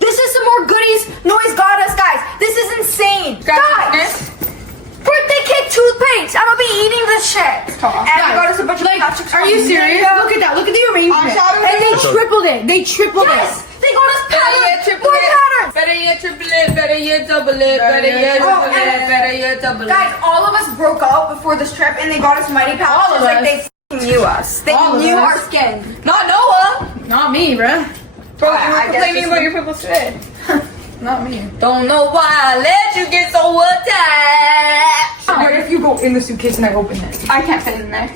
This is some more goodies Noise got us, guys. This is insane. Guys, birthday cake toothpaste. I'm gonna be eating this shit. And they got us a bunch of plastic. Are you serious? Look at that. Look at the arrangement. And they tripled it. They tripled it. Yes. They got us patterns. More patterns. Better yet, triple it. Better yet, double it. Better yet, triple it. Better yet, double it. Guys, all of us broke up before this trip, and they got us mighty All pouches. of Like us. they f***ing knew us. They All of knew us. our skin. Not Noah. Not me, bruh. Bro, you I were guess complaining this about your pimples today. Not me. Don't know why I let you get so attached. What if you go in the suitcase and I open it? I can't fit in there.